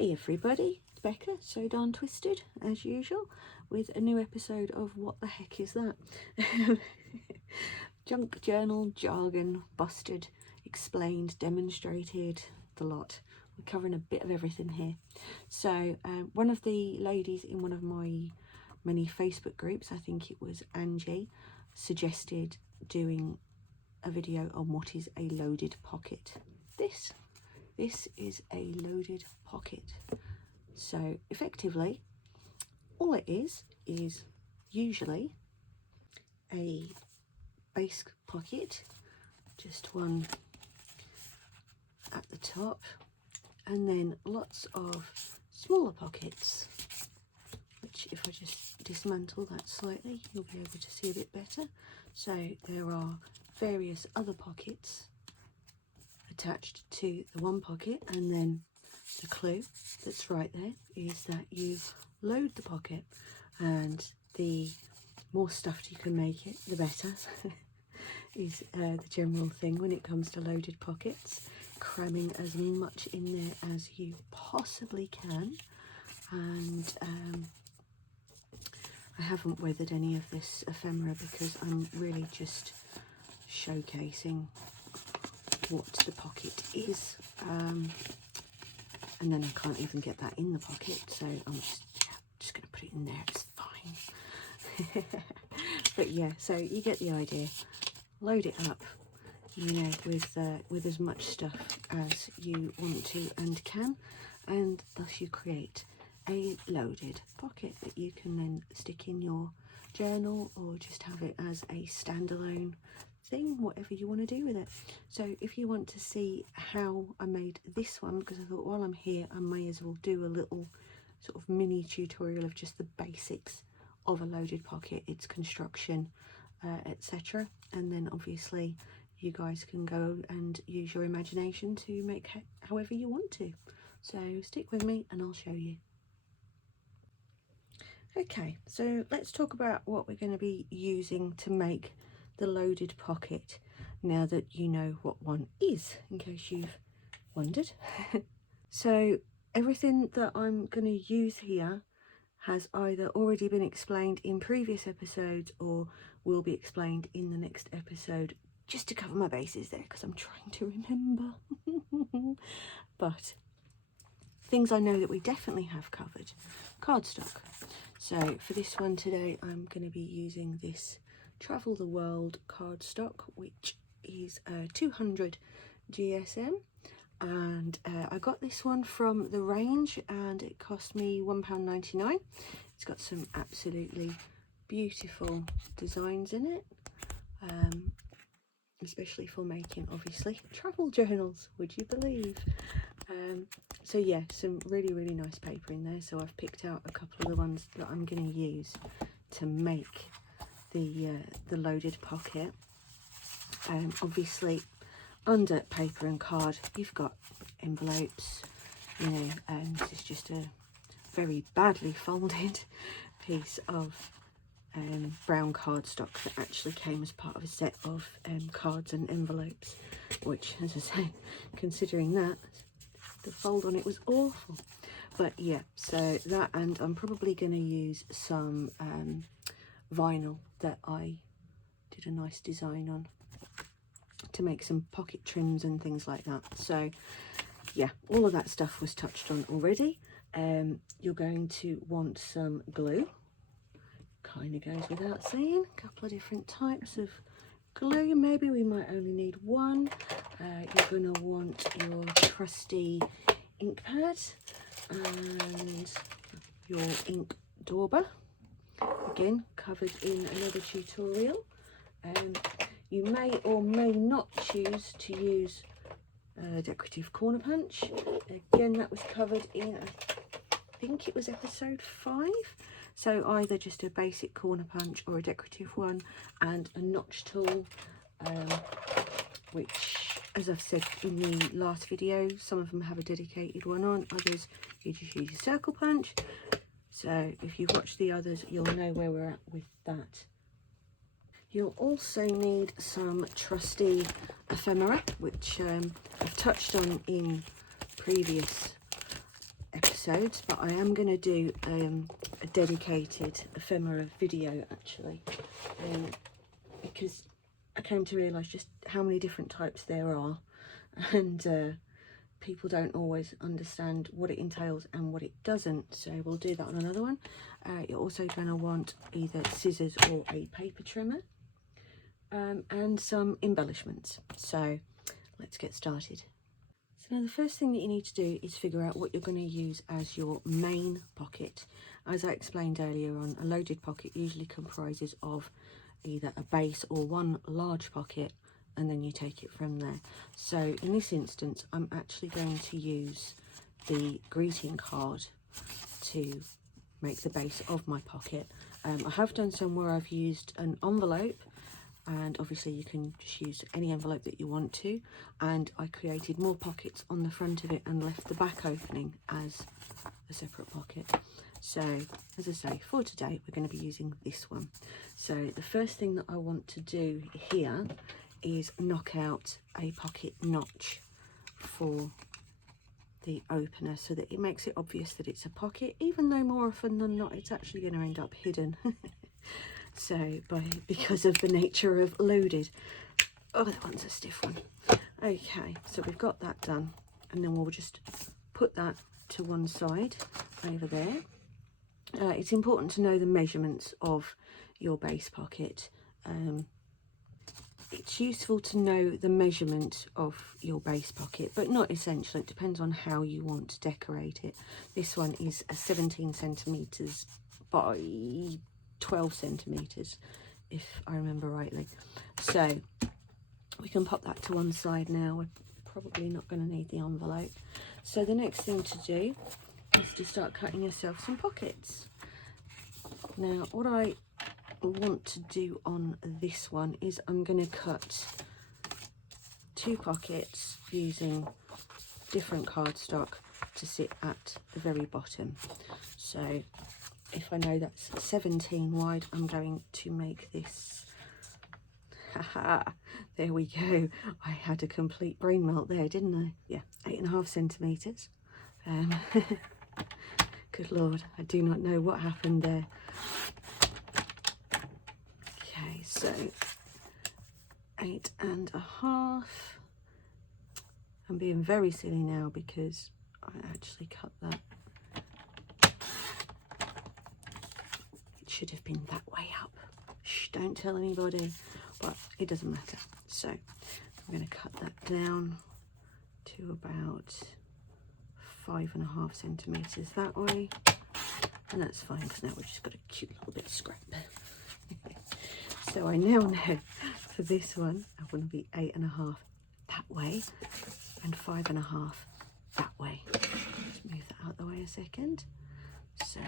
Hey everybody, it's Becca, So Darn Twisted, as usual, with a new episode of What the Heck Is That? Junk journal, jargon, busted, explained, demonstrated, the lot. We're covering a bit of everything here. So one of the ladies in one of my many Facebook groups, I think it was Angie, suggested doing a video on what is a loaded pocket. This is a loaded pocket. So effectively, all it is usually a base pocket, just one at the top, and then lots of smaller pockets, which if I just dismantle that slightly, you'll be able to see a bit better. So there are various other pockets attached to the one pocket, and then the clue that's right there is that you load the pocket, and the more stuffed you can make it, the better is the general thing when it comes to loaded pockets. Cramming as much in there as you possibly can. And I haven't weathered any of this ephemera because I'm really just showcasing what the pocket is, and then I can't even get that in the pocket, so I'm just going to put it in there. It's fine. But yeah, so you get the idea. Load it up, you know, with as much stuff as you want to and can, and thus you create a loaded pocket that you can then stick in your journal or just have it as a standalone thing, whatever you want to do with it. So if you want to see how I made this one, because I thought while I'm here I may as well do a little sort of mini tutorial of just the basics of a loaded pocket, its construction, etc. And then obviously you guys can go and use your imagination to make however you want to. So stick with me and I'll show you. Okay, so let's talk about what we're going to be using to make the loaded pocket, now that you know what one is, in case you've wondered. So everything that I'm going to use here has either already been explained in previous episodes or will be explained in the next episode, just to cover my bases there, because I'm trying to remember. But things I know that we definitely have covered: cardstock. So for this one today, I'm going to be using this Travel the World cardstock, which is 200 GSM, and I got this one from the range and it cost me £1.99. It's got some absolutely beautiful designs in it, especially for making, obviously, travel journals, would you believe? So yeah, some really nice paper in there. So I've picked out a couple of the ones that I'm going to use to make the loaded pocket. Obviously under paper and card you've got envelopes, you know, and this is just a very badly folded piece of brown cardstock that actually came as part of a set of cards and envelopes, which, as I say, considering that, the fold on it was awful. But yeah, so that, and I'm probably going to use some vinyl that I did a nice design on to make some pocket trims and things like that. So yeah, all of that stuff was touched on already. You're going to want some glue, kind of goes without saying. A couple of different types of glue, maybe we might only need one. You're going to want your trusty ink pad and your ink dauber, again covered in another tutorial. You may or may not choose to use decorative corner punch. Again, that was covered in, I think it was episode 5. So either just a basic corner punch or a decorative one, and a notch tool, which, as I've said in the last video, some of them have a dedicated one on, others you just use a circle punch. So if you've watched the others, you'll know where we're at with that. You'll also need some trusty ephemera, which I've touched on in previous episodes, but I am going to do a dedicated ephemera video actually, because I came to realise just how many different types there are, and people don't always understand what it entails and what it doesn't, so we'll do that on another one. You're also going to want either scissors or a paper trimmer, and some embellishments. So let's get started. So now the first thing that you need to do is figure out what you're going to use as your main pocket. As I explained earlier on, a loaded pocket usually comprises of either a base or one large pocket, and then you take it from there. So in this instance, I'm actually going to use the greeting card to make the base of my pocket. I have done some where I've used an envelope, and obviously you can just use any envelope that you want to, and I created more pockets on the front of it and left the back opening as a separate pocket. So as I say, for today we're going to be using this one. So the first thing that I want to do here is knock out a pocket notch for the opener, so that it makes it obvious that it's a pocket, even though more often than not it's actually going to end up hidden. So because of the nature of loaded. Oh, that one's a stiff one. Okay, so we've got that done, and then we'll just put that to one side over there. It's important to know the measurements of your base pocket. It's useful to know the measurement of your base pocket, but not essential. It depends on how you want to decorate it. This one is a 17 centimetres by 12 centimetres, if I remember rightly. So we can pop that to one side now. We're probably not going to need the envelope. So the next thing to do is to start cutting yourself some pockets. Now what I want to do on this one is I'm going to cut 2 pockets using different cardstock to sit at the very bottom. So if I know that's 17 wide, I'm going to make this, haha, there we go. I had a complete brain melt there, didn't I? Yeah, 8.5 centimetres. Good Lord, I do not know what happened there. Okay, so 8.5. I'm being very silly now because I actually cut that. It should have been that way up. Shh, don't tell anybody, but it doesn't matter. So I'm going to cut that down to about 5.5 centimetres that way, and that's fine because now we've just got a cute little bit of scrap. So I now know for this one I want to be 8.5 that way and 5.5 that way. Just move that out the way a second. So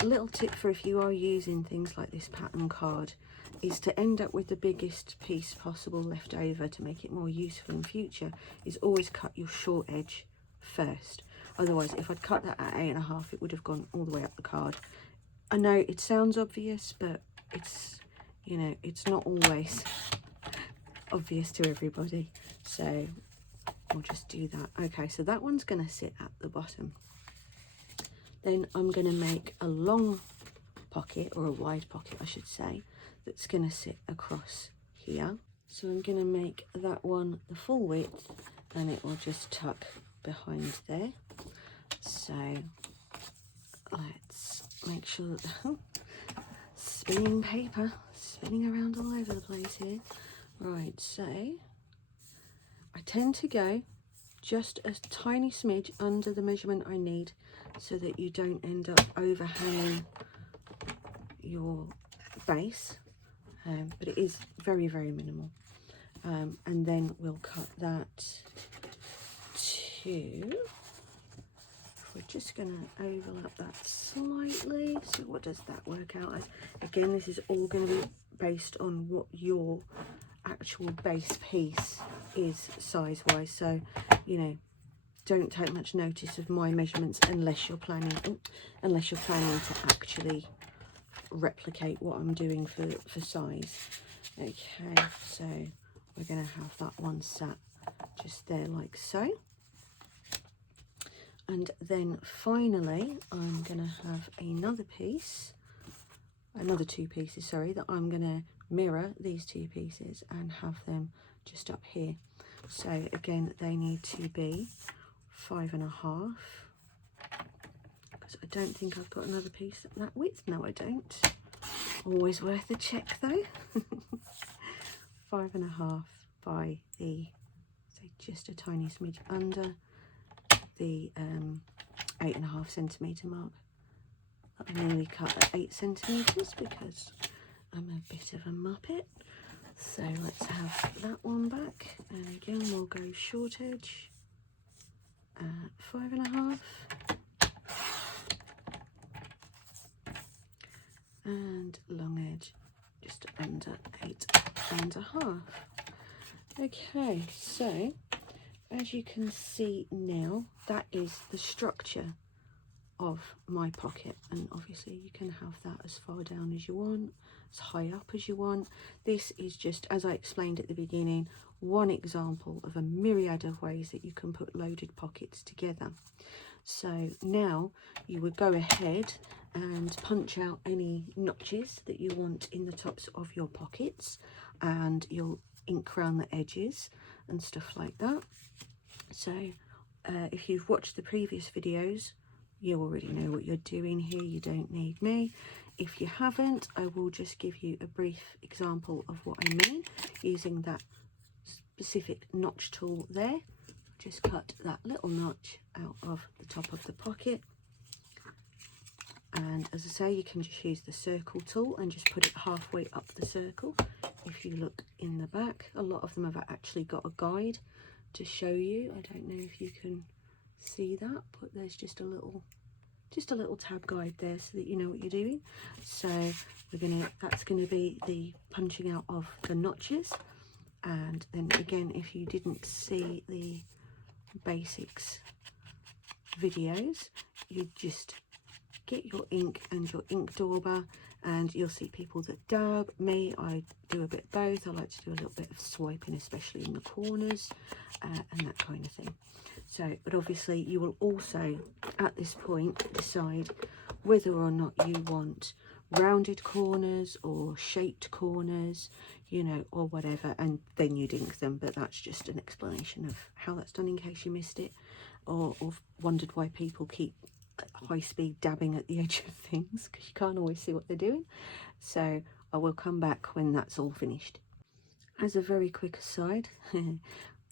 a little tip for if you are using things like this pattern card is to end up with the biggest piece possible left over to make it more useful in future, is always cut your short edge first. Otherwise, if I'd cut that at 8.5, it would have gone all the way up the card. I know it sounds obvious, but it's, you know, it's not always obvious to everybody. So we'll just do that. Okay, so that one's going to sit at the bottom. Then I'm going to make a long pocket, or a wide pocket I should say, that's going to sit across here. So I'm going to make that one the full width, and it will just tuck behind there. So let's make sure that spinning paper, spinning around all over the place here. Right, so I tend to go just a tiny smidge under the measurement I need, so that you don't end up overhanging your base, but it is very, very minimal. And then we'll cut that to, we're just going to overlap that slightly. So what does that work out as? Again, this is all going to be based on what your actual base piece is size wise, so you know, don't take much notice of my measurements unless you're planning to actually replicate what I'm doing for size. Okay, so we're going to have that one sat just there like so. And then finally, I'm going to have another piece, another 2 pieces, sorry, that I'm going to mirror these 2 pieces and have them just up here. So again, they need to be 5.5, because I don't think I've got another piece that width. No, I don't. Always worth a check though. 5.5 by the, so just a tiny smidge under the 8.5 centimetre mark. I nearly cut at 8 centimetres because I'm a bit of a muppet. So let's have that one back, and again we'll go short edge at 5.5 and long edge just under 8.5. Okay, so as you can see now, that is the structure of my pocket, and obviously you can have that as far down as you want, as high up as you want. This is just, as I explained at the beginning, one example of a myriad of ways that you can put loaded pockets together. So now you would go ahead and punch out any notches that you want in the tops of your pockets, and you'll ink around the edges and stuff like that. So if you've watched the previous videos, you already know what you're doing here. You don't need me. If you haven't, I will just give you a brief example of what I mean using that specific notch tool there. Just cut that little notch out of the top of the pocket, and as I say, you can just use the circle tool and just put it halfway up the circle. If you look in the back, a lot of them have actually got a guide to show you. I don't know if you can see that, but there's just a little tab guide there so that you know what you're doing. So that's gonna be the punching out of the notches. And then again, if you didn't see the basics videos, you just get your ink and your ink dauber, and you'll see people that dab. Me, I do a bit both. I like to do a little bit of swiping, especially in the corners and that kind of thing. So, but obviously you will also at this point decide whether or not you want rounded corners or shaped corners, you know, or whatever, and then you'd ink them. But that's just an explanation of how that's done in case you missed it, or wondered why people keep high speed dabbing at the edge of things, because you can't always see what they're doing. So I will come back when that's all finished. As a very quick aside,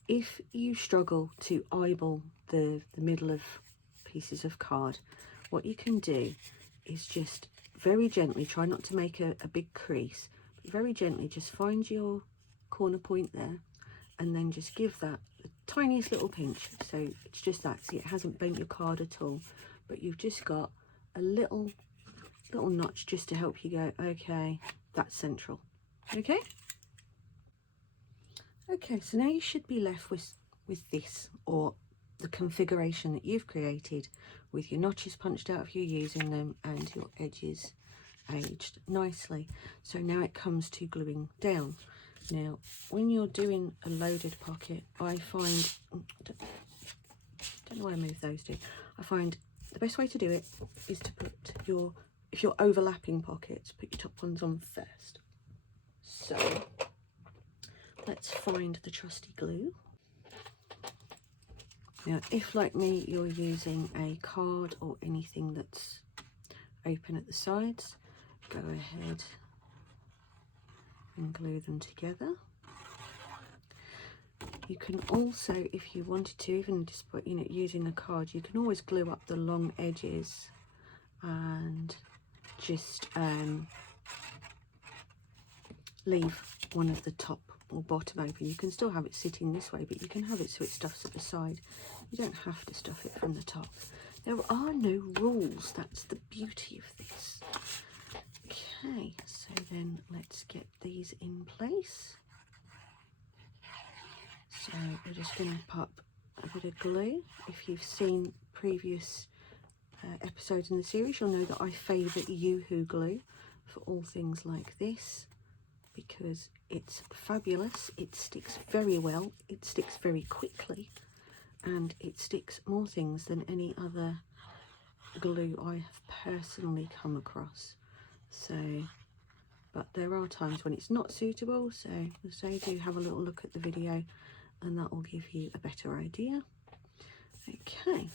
if you struggle to eyeball the middle of pieces of card, what you can do is just very gently, try not to make a big crease, but very gently just find your corner point there, and then just give that the tiniest little pinch. So it's just that, see, it hasn't bent your card at all, but you've just got a little notch just to help you go, okay, that's central. Okay, so now you should be left with this, or the configuration that you've created with your notches punched out if you're using them and your edges aged nicely. So now it comes to gluing down. Now when you're doing a loaded pocket, I find, don't know why I moved those two, I find the best way to do it is to put your, if you're overlapping pockets, put your top ones on first. So let's find the trusty glue. Now, if like me, you're using a card or anything that's open at the sides, go ahead and glue them together. You can also, if you wanted to, even just put, you know, using a card, you can always glue up the long edges and just leave one of the top or bottom open. You can still have it sitting this way, but you can have it so it stuffs at the side. You don't have to stuff it from the top. There are no rules. That's the beauty of this. Okay, so then let's get these in place. So we're just going to pop a bit of glue. If you've seen previous episodes in the series, you'll know that I favour Yoo-Hoo glue for all things like this, because it's fabulous. It sticks very well, it sticks very quickly, and it sticks more things than any other glue I have personally come across. So, but there are times when it's not suitable, so do have a little look at the video and that will give you a better idea. Okay,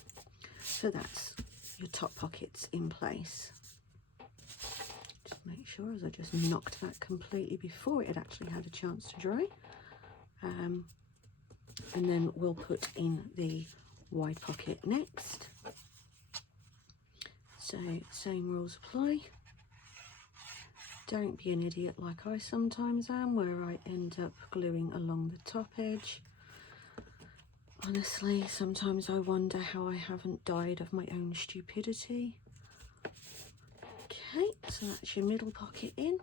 so that's your top pockets in place. Just make sure, as I just knocked that completely before it had actually had a chance to dry. And then we'll put in the wide pocket next. So same rules apply. Don't be an idiot like I sometimes am, where I end up gluing along the top edge. Honestly, sometimes I wonder how I haven't died of my own stupidity. Okay, so that's your middle pocket in.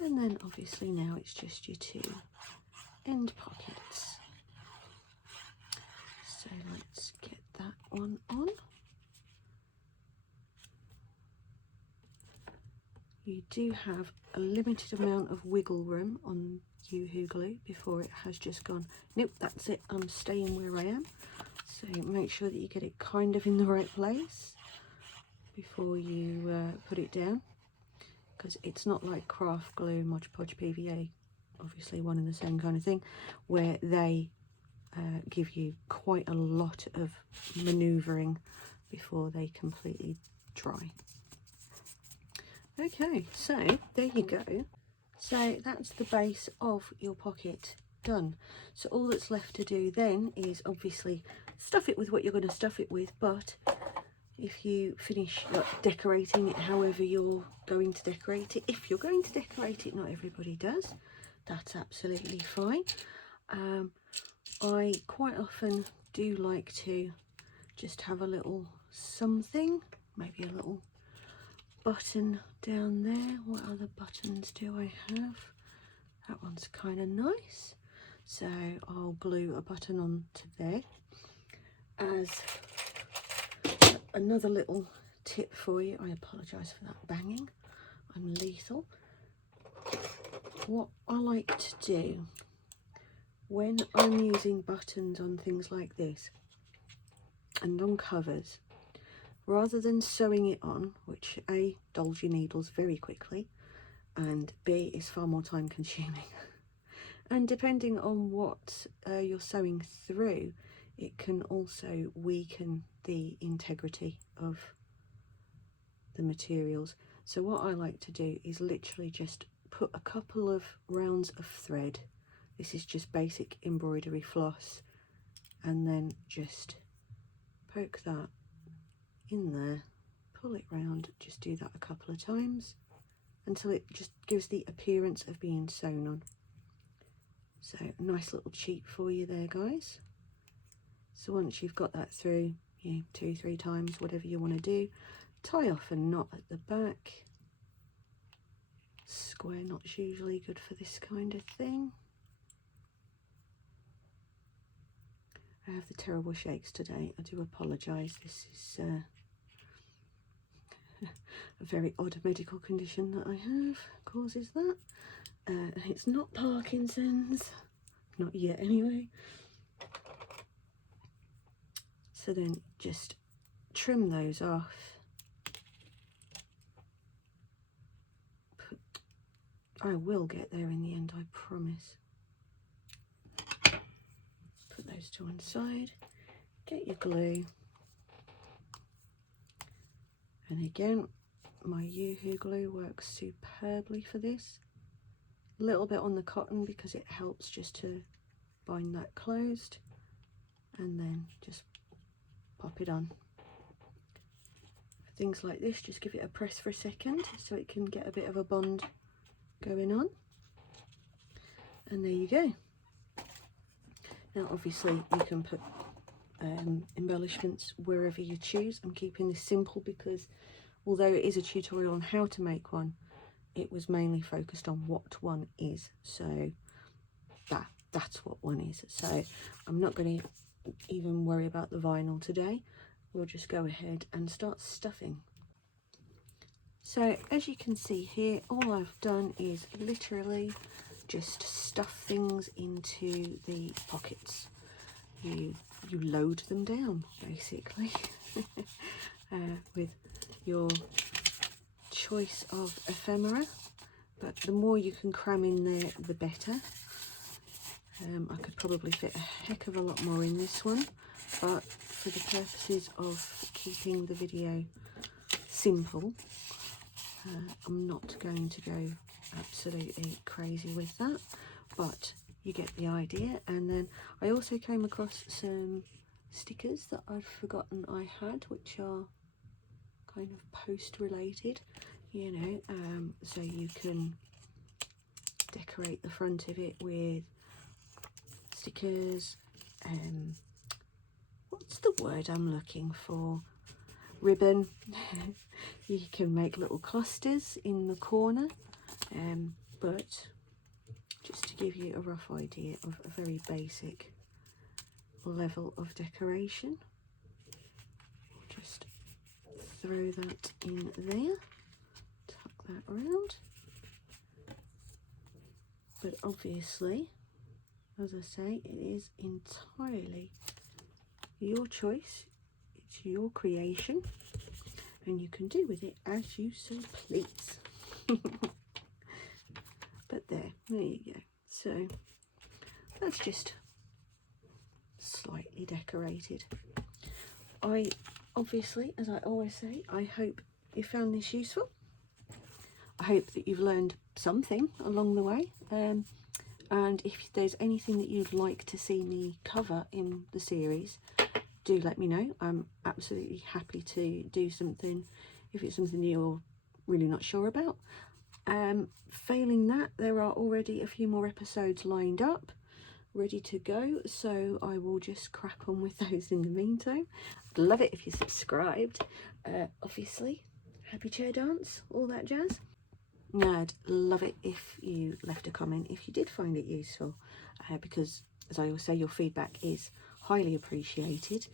And then obviously now it's just your two end pockets. So let's get that one on. You do have a limited amount of wiggle room on Yoo-Hoo glue before it has just gone, nope, that's it, I'm staying where I am. So make sure that you get it kind of in the right place before you put it down, because it's not like craft glue, Mod Podge PVA, obviously one and the same kind of thing, where they give you quite a lot of manoeuvring before they completely dry. Okay, so there you go. So that's the base of your pocket done. So all that's left to do then is obviously stuff it with what you're going to stuff it with, but if you finish decorating it however you're going to decorate it, if you're going to decorate it, not everybody does, that's absolutely fine. I quite often do like to just have a little something, maybe a little button down there. What other buttons do I have? That one's kind of nice, so I'll glue a button onto there. As another little tip for you, I apologise for that banging, I'm lethal. What I like to do when I'm using buttons on things like this and on covers, rather than sewing it on, which A, dulls your needles very quickly, and B, is far more time consuming, and depending on what you're sewing through, it can also weaken the integrity of the materials. So what I like to do is literally just put a couple of rounds of thread, this is just basic embroidery floss, and then just poke that in there, pull it round, just do that a couple of times until it just gives the appearance of being sewn on. So a nice little cheat for you there, guys. So once you've got that through, 2-3 times, whatever you want to do, tie off a knot at the back. Square knot's usually good for this kind of thing. I have the terrible shakes today, I do apologise. This is a very odd medical condition that I have, causes that. And it's not Parkinson's, not yet anyway. So then just trim those off. I will get there in the end, I promise. Put those to one side, get your glue, and again my Yoo-Hoo glue works superbly for this. A little bit on the cotton because it helps just to bind that closed, and then just pop it on. For things like this, just give it a press for a second so it can get a bit of a bond going on, and there you go. Now obviously you can put embellishments wherever you choose. I'm keeping this simple because although it is a tutorial on how to make one, it was mainly focused on what one is, so that's what one is. So I'm not going to even worry about the vinyl today. We'll just go ahead and start stuffing. So as you can see here, all I've done is literally just stuff things into the pockets. You you load them down basically with your choice of ephemera, but the more you can cram in there the better. I could probably fit a heck of a lot more in this one, but for the purposes of keeping the video simple, I'm not going to go absolutely crazy with that, but you get the idea. And then I also came across some stickers that I'd forgotten I had, which are kind of post related, you know, so you can decorate the front of it with stickers, what's the word I'm looking for, ribbon. You can make little clusters in the corner, but just to give you a rough idea of a very basic level of decoration, just throw that in there, tuck that around. But obviously, as I say, it is entirely your choice, it's your creation, and you can do with it as you so please. But there you go. So that's just slightly decorated. I obviously, as I always say, I hope you found this useful. I hope that you've learned something along the way, and if there's anything that you'd like to see me cover in the series, do let me know. I'm absolutely happy to do something if it's something you're really not sure about. Failing that, there are already a few more episodes lined up ready to go, so I will just crack on with those in the meantime. I'd love it if you subscribed, obviously, happy chair dance, all that jazz. Now, I'd love it if you left a comment if you did find it useful, because as I always say, your feedback is highly appreciated.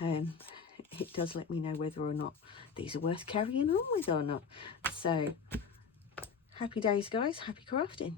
It does let me know whether or not these are worth carrying on with or not. So happy days guys, happy crafting.